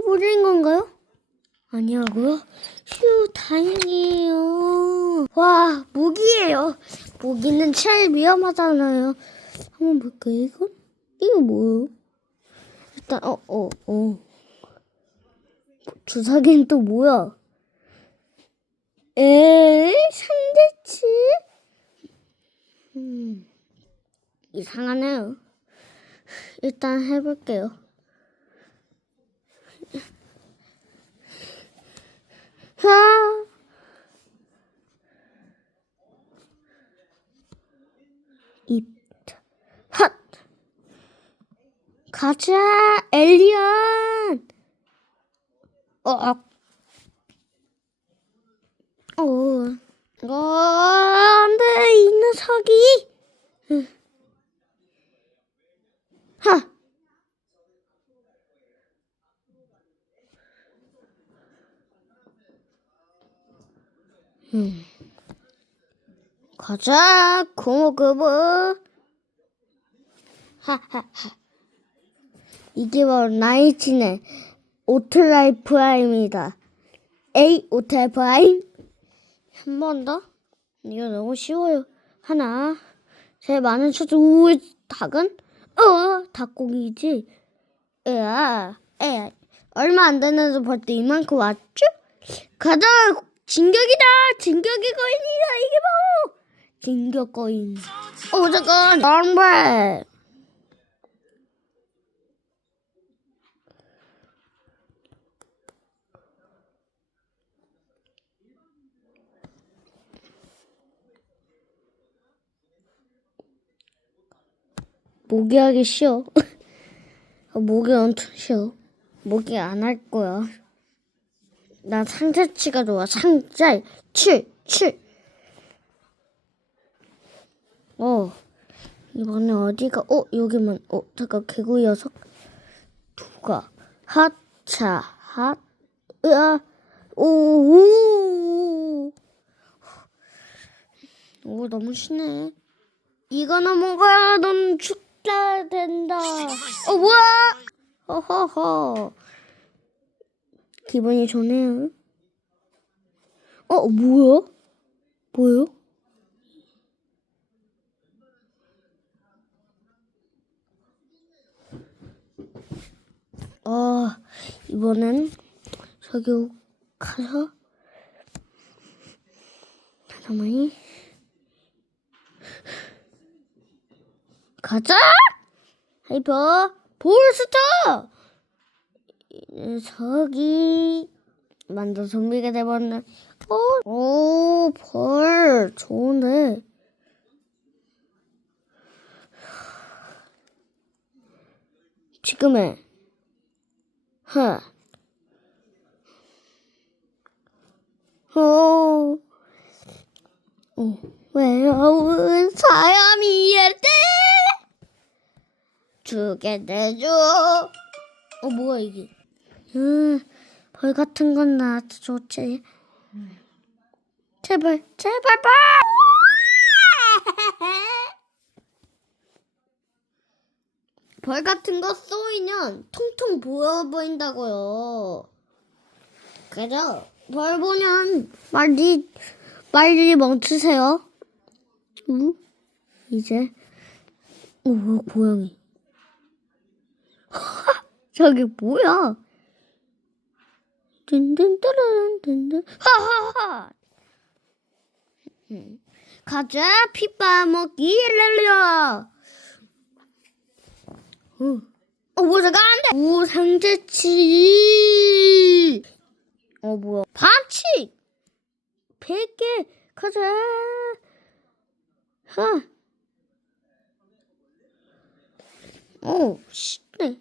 버린 건가요? 아니라고요? 휴, 다행이에요. 와, 모기예요. 모기는 제일 위험하잖아요. 한번 볼까요, 이거? 이거 뭐예요? 일단, 어, 어, 어. 주사기는 또 뭐야? 에 상대치? 음, 이상하네요. 일단 해볼게요. 하. 입, 핫. 가자, 엘리언. 어, 어, 어, 안 돼, 이 녀석이. 응. 하. 음. 가자. 하하하. 이게 바로 나이친의 오트라이 프라임이다. 에이, 오트라이 프라임. 한 번 더. 이거 너무 쉬워요. 하나, 제일 많은 수도 우의 닭은? 어, 닭고기지. 으아, 에, 얼마 안 됐는데 벌써 이만큼 왔죠? 가자, 진격이다! 진격의 거인이다! 이게 바로! 진격 거인. 어, 잠깐! 람발! 모기 하기 쉬워. 어, 모기 엄청 쉬워. 모기 안 할 거야. 난 상자치가 좋아. 상자, 치, 치. 어. 이번에 어디가, 어, 여기만, 어, 잠깐, 개구리 녀석. 누가, 하차, 핫, 으아, 오, 오. 오, 너무 쉽네. 이거 넘은 거야. 넌 죽다 된다. 어, 뭐야? 허허허. 기분이 좋네요. 어, 뭐야? 뭐예요? 어, 이번엔 저기 가서 잠깐만요. 가자! 하이퍼 볼스터! 이 녀석이 만든 좀비가 돼버렸네. 어, 오, 벌. 좋은데. 지금의 하. 오. 오. 외로운 사람이랄 때 주게 되죠. 어 뭐야 이게? 음, 벌 같은 건 나한테 좋지. 제발, 제발 봐. 벌 같은 거 쏘이면 통통 보여 보인다고요. 그래서 벌 보면 빨리 빨리 멈추세요. 응? 이제 오 고양이. 저기 뭐야? 든든뜨른 하하하. 음. 가자 피 빠 먹기 랄라. 어, 어 뭐야 잠깐 안 돼. 오 상자치. 어 뭐야 반칙. 100개 가자. 하. 오, 쉽네.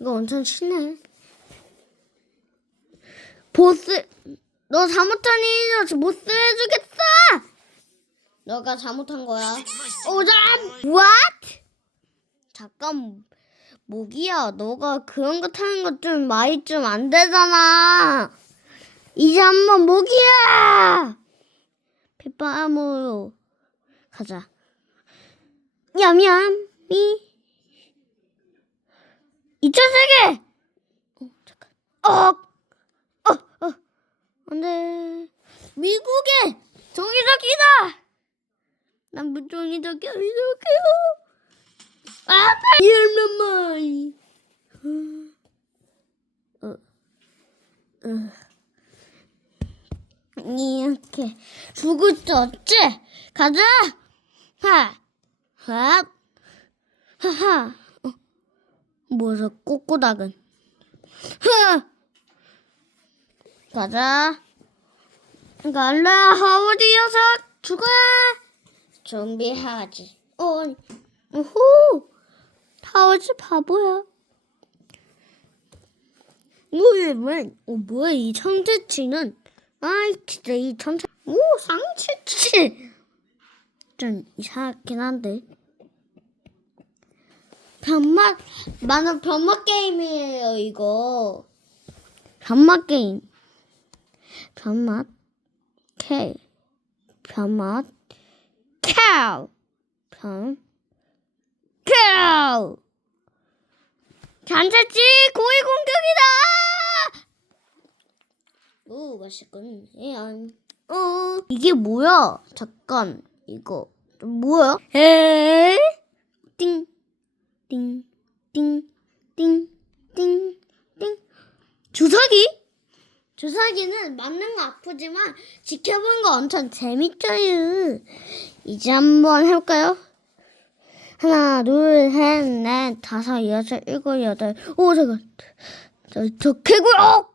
이거 엄청 쉽네. 보스, 너 잘못하니 보스 해주겠어! 너가 잘못한 거야. 오잠! What? 잠깐, 모기야, 너가 그런 거 타는 것좀 말이 좀 안 되잖아. 이제 한번 모기야! 빗바람으로 가자. 미. 이차 세계! 어, 어, 어, 어, 안돼. 미국의 종이석이다. 남부 종이석이 이렇게요. 아, 이얼마마이. 어, 어. 이렇게 죽을 수 없지. 가자. 하, 하, 하하. 어, 뭐야, 꼬꼬닥은. 흐. 가자. 갈래, 하워드 녀석. 죽어. 준비하지. 어, 우후. 하워드 바보야. 뭐야, 왜, 어, 뭐야, 이 천재치는. 아이, 진짜 이 천재. 오, 상체치. 좀 이상하긴 한데. 변맛, 나는 변맛 게임이에요, 이거. 변맛 게임. 변맛, K. 변맛, cow. 변, cow. 잔치지 고위 공격이다! 오, 맛있군. 예, 안. 어, 이게 뭐야? 잠깐, 이거. 뭐야? 에 띵, 띵, 띵, 띵, 띵, 띵. 주사기? 주사기는 맞는 거 아프지만 지켜보는 거 엄청 재밌어요. 이제 한번 해볼까요? 하나, 둘, 셋, 넷, 다섯, 여섯, 일곱, 여덟. 오, 잠깐. 저, 저 개구리, 어!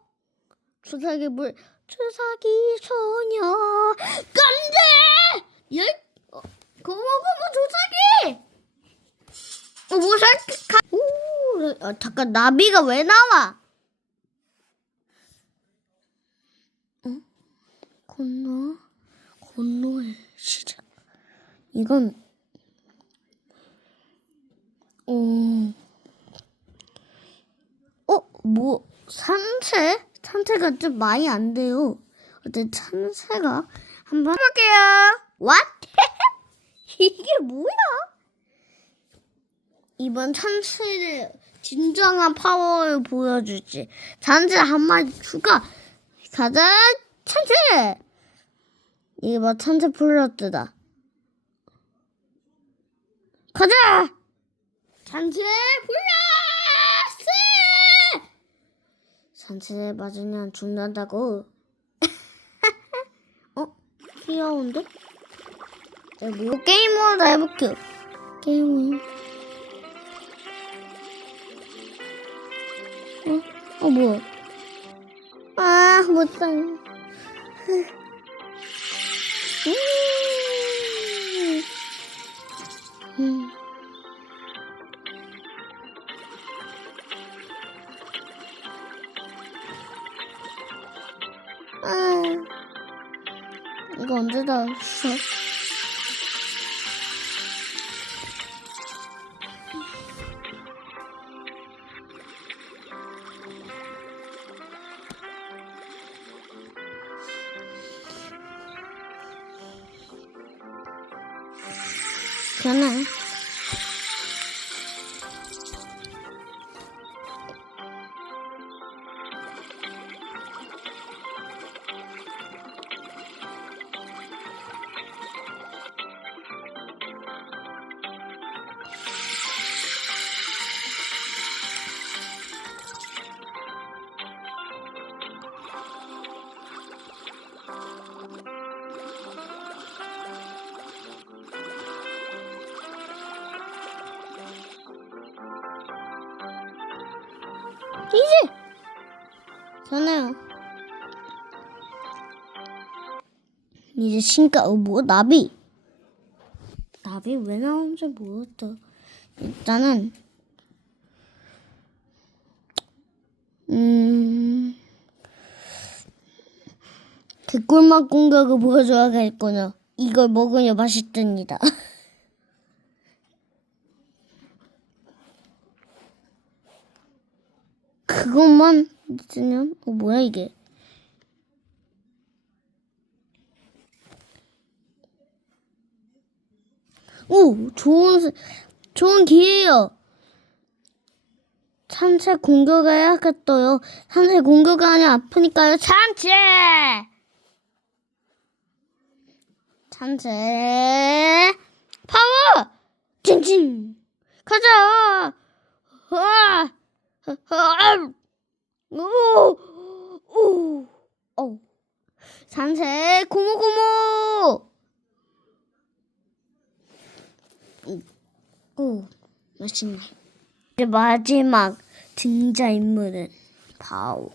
주사기 물, 주사기 소녀. 깜대! 열, 어, 고모 고모 주사기! 어, 뭐, 살, 가, 오, 어, 잠깐, 나비가 왜 나와? 어? 건너, 건너의 시작. 이건, 어, 어, 뭐, 산책? 산책가 좀 많이 안 돼요. 어때, 산책가 한번 해볼게요. What? 이게 뭐야? 이번 찬스를 진정한 파워를 보여주지. 찬스 한 마디 추가. 가자, 찬스! 이게 뭐 찬스 플러트다. 가자! 찬스 플러스! 찬스에 맞으면 죽는다고. 어? 귀여운데? 네, 뭐 게임으로 해볼게요. 게임을. 어? 어, 뭐야? 아. 음. 음. 이거 언제 다했 이제 괜찮아요. 이제 신가 어, 뭐 나비 나비 왜 나오는지 모르겠다. 일단은 음 개꿀맛 공격을 보여줘야겠구나. 이걸 먹으면 맛있답니다. 그것만 있으면 어 뭐야 이게? 오 좋은 스- 좋은 기회요. 산책 공격해야겠어요. 산책 공격하니 아프니까요. 산책! 산책! 파워! 찡찡! 가자! 와! 오! 오! 오! 산책 고모고모! 오, 맛있네. 이제 마지막 등장인물은 바오.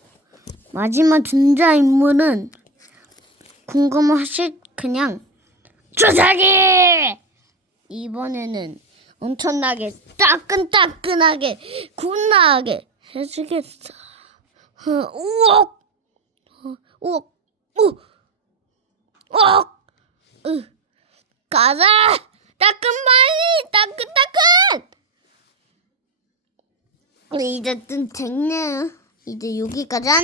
마지막 등장인물은 궁금하실 그냥 조사기! 이번에는 엄청나게 따끈따끈하게 군나게 해주겠어. 어, 우억! 어, 우억! 우! 우억! 으. 가자! 따끈 빨리! 따끈따끈! 이제 좀 됐네요. 이제 여기까지 한